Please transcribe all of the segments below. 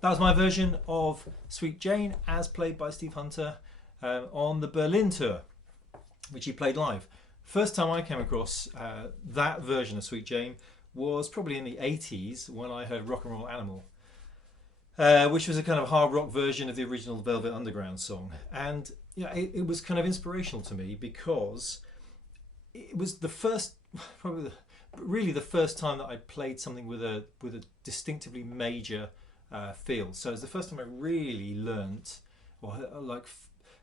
that was my version of Sweet Jane as played by Steve Hunter on the Berlin tour, which he played live. First time I came across that version of Sweet Jane was probably in the 80s when I heard Rock and Roll Animal, which was a kind of hard rock version of the original Velvet Underground song. And you know, it was kind of inspirational to me because it was the first, really the first time that I played something with a distinctively major feel. So it was the first time I really learnt, or like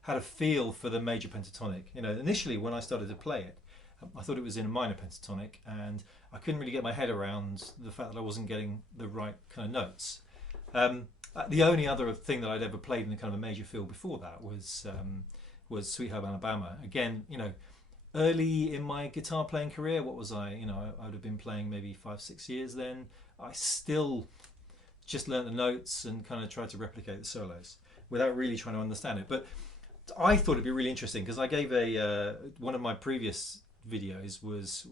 had a feel for the major pentatonic. You know, initially when I started to play it, I thought it was in a minor pentatonic, and I couldn't really get my head around the fact that I wasn't getting the right kind of notes. The only other thing that I'd ever played in a kind of a major feel before that was Sweet Home Alabama. Again, you know, early in my guitar playing career, what was I? You know, I would have been playing maybe 5-6 years then. I still just learnt the notes and kind of tried to replicate the solos without really trying to understand it. But I thought it'd be really interesting because I gave one of my previous videos was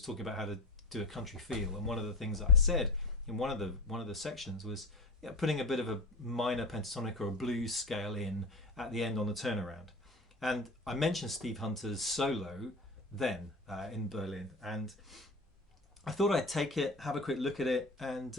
talking about how to do a country feel, and one of the things that I said in one of the sections was putting a bit of a minor pentatonic or a blues scale in at the end on the turnaround. And I mentioned Steve Hunter's solo then in Berlin, and I thought I'd take it, have a quick look at it, and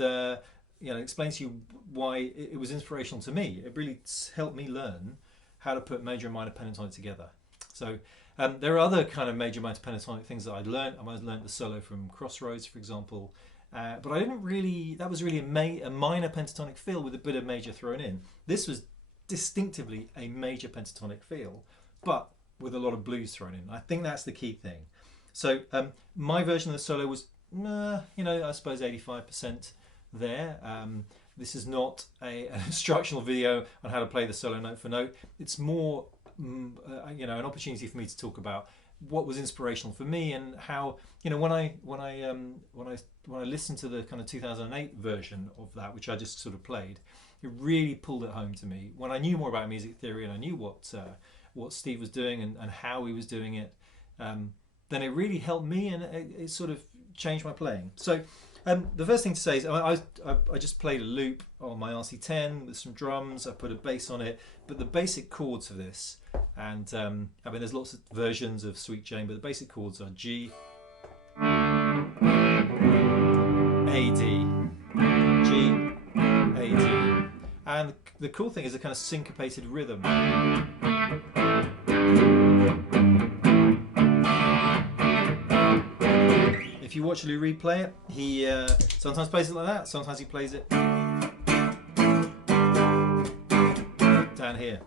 you know, explain to you why it was inspirational to me. It really helped me learn how to put major and minor pentatonic together. So there are other kind of major minor pentatonic things that I'd learned. I might have learned the solo from Crossroads, for example, but I didn't really. That was really a minor pentatonic feel with a bit of major thrown in. This was distinctively a major pentatonic feel, but with a lot of blues thrown in. I think that's the key thing. So my version of the solo was, you know, I suppose 85% there. This is not an instructional video on how to play the solo note for note. It's more, you know, an opportunity for me to talk about what was inspirational for me and how, you know, when I listened to the kind of 2008 version of that, which I just sort of played, it really pulled it home to me. When I knew more about music theory and I knew what Steve was doing and how he was doing it, then it really helped me, and it sort of changed my playing. So the first thing to say is I just played a loop on my RC10 with some drums. I put a bass on it, but the basic chords for this, and I mean there's lots of versions of Sweet Jane, but the basic chords are G, A, D, G, A, D. And the cool thing is a kind of syncopated rhythm. If you watch Lou Reed play it, he sometimes plays it like that, sometimes he plays it down here.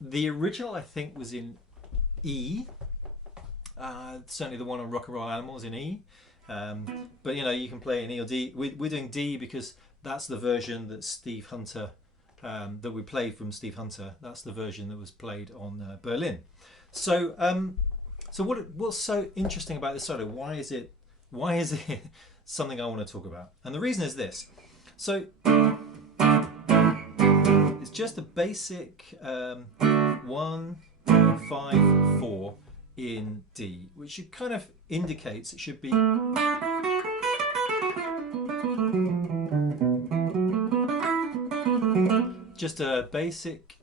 The original, I think, was in E. Certainly the one on Rock and Roll Animal is in E. But you know, you can play it in E or D. We're doing D because that's the version that Steve Hunter, that we played from Steve Hunter. That's the version that was played on Berlin. So, so what's so interesting about this solo? Why is it something I want to talk about? And the reason is this. So it's just a basic 1, 5, 4 in D, which kind of indicates it should be just a basic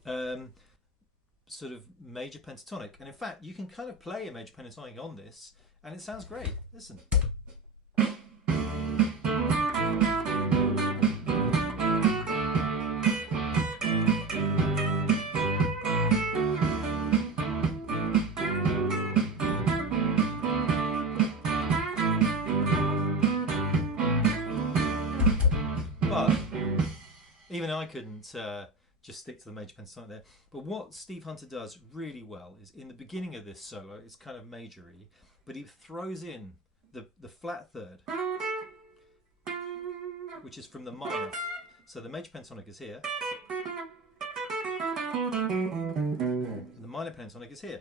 sort of major pentatonic. And in fact, you can kind of play a major pentatonic on this and it sounds great. Listen. But even I couldn't just stick to the major pentatonic there. But what Steve Hunter does really well is in the beginning of this solo, it's kind of majory, but he throws in the flat third, which is from the minor. So the major pentatonic is here, and the minor pentatonic is here.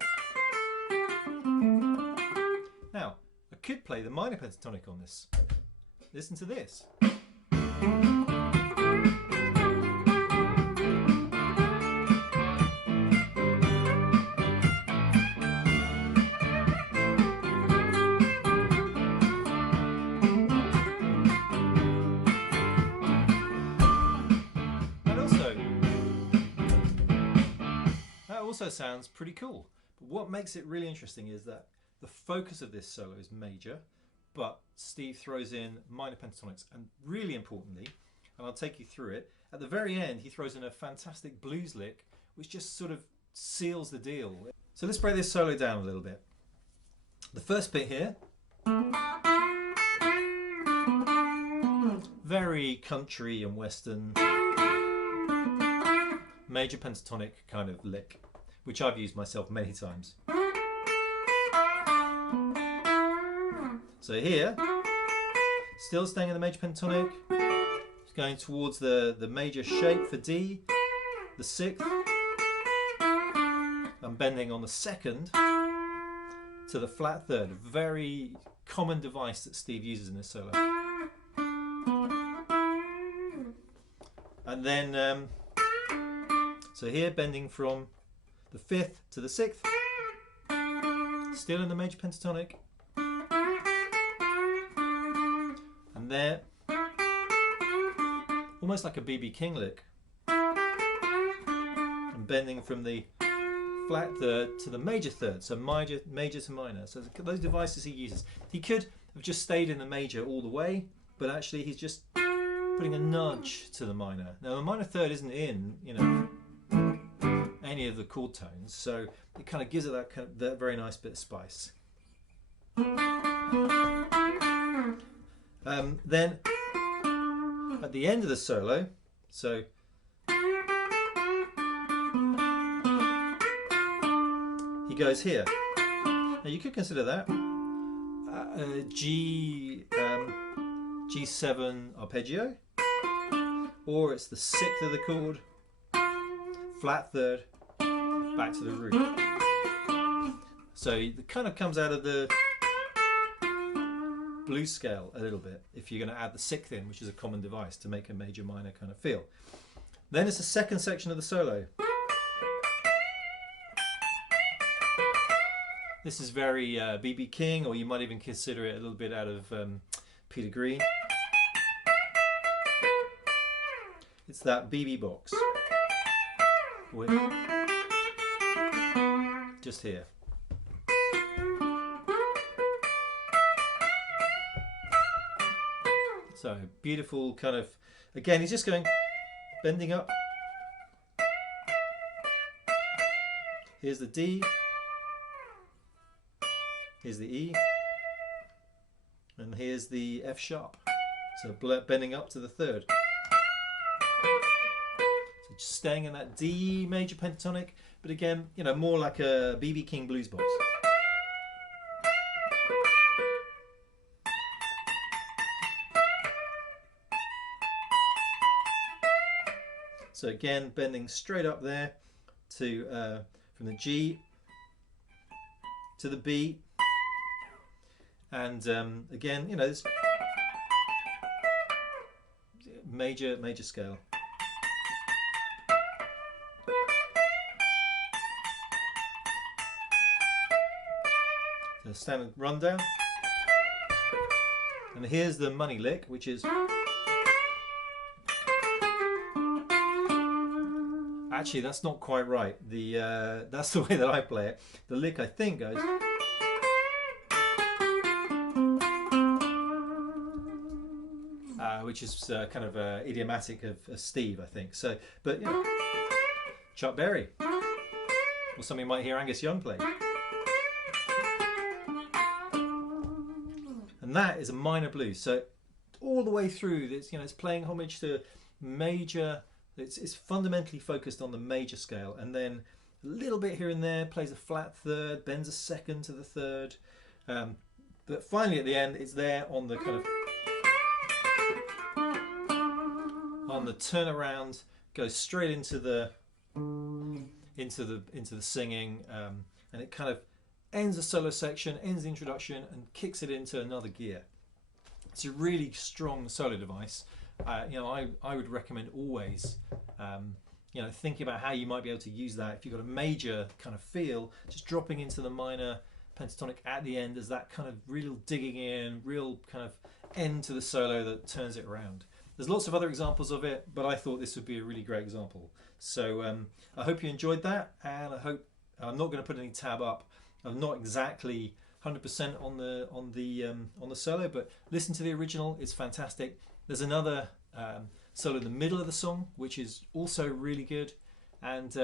Now, I could play the minor pentatonic on this. Listen to this. also sounds pretty cool. But what makes it really interesting is that the focus of this solo is major, but Steve throws in minor pentatonics, and really importantly, and I'll take you through it, at the very end he throws in a fantastic blues lick which just sort of seals the deal. So let's break this solo down a little bit. The first bit here, very country and western, major pentatonic kind of lick, which I've used myself many times. So here, still staying in the major pentatonic, going towards the major shape for D, the sixth. I'm bending on the second to the flat third, a very common device that Steve uses in this solo. And then, so here bending from the fifth to the sixth, still in the major pentatonic, and there, almost like a B.B. King lick, and bending from the flat third to the major third, so major to minor. So those devices he uses. He could have just stayed in the major all the way, but actually he's just putting a nudge to the minor. Now the minor third isn't in, you know, any of the chord tones, so it kind of gives it that very nice bit of spice. Then at the end of the solo, so he goes here. Now you could consider that G7 arpeggio, or it's the sixth of the chord, flat third, back to the root. So it kind of comes out of the blues scale a little bit if you're going to add the sixth in, which is a common device to make a major minor kind of feel. Then it's the second section of the solo. This is very B.B. King, or you might even consider it a little bit out of Peter Green. It's that B.B. box with just here. So beautiful kind of, again, he's just going, bending up. Here's the D. Here's the E. And here's the F sharp. So bending up to the third. So just staying in that D major pentatonic, but again, you know, more like a B.B. King blues box. So again, bending straight up there to from the G to the B, and again, you know, this major scale. So standard rundown, and here's the money lick, which is. Actually, that's not quite right. That's the way that I play it. The lick, I think, goes. Which is kind of idiomatic of Steve, I think. So, but you know, Chuck Berry, or something you might hear Angus Young play. And that is a minor blues. So all the way through, it's, you know, it's playing homage to major. It's fundamentally focused on the major scale, and then a little bit here and there, plays a flat third, bends a second to the third, but finally at the end it's there on the kind of on the turnaround, goes straight into the singing, and it kind of ends the solo section, ends the introduction, and kicks it into another gear. It's a really strong solo device. You know, I would recommend always, you know, thinking about how you might be able to use that if you've got a major kind of feel, just dropping into the minor pentatonic at the end as that kind of real digging in, real kind of end to the solo that turns it around. There's lots of other examples of it, but I thought this would be a really great example. So I hope you enjoyed that, and I hope I'm not going to put any tab up. I'm not exactly 100% on the solo, but listen to the original. It's fantastic. There's another solo in the middle of the song, which is also really good. And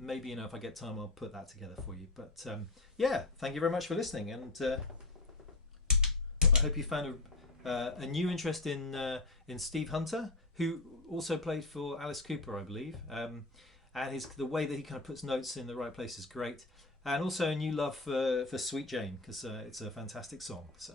maybe, you know, if I get time, I'll put that together for you. But yeah, thank you very much for listening, and I hope you found a new interest in Steve Hunter, who also played for Alice Cooper, I believe. And the way that he kind of puts notes in the right place is great. And also a new love for Sweet Jane, because it's a fantastic song. So.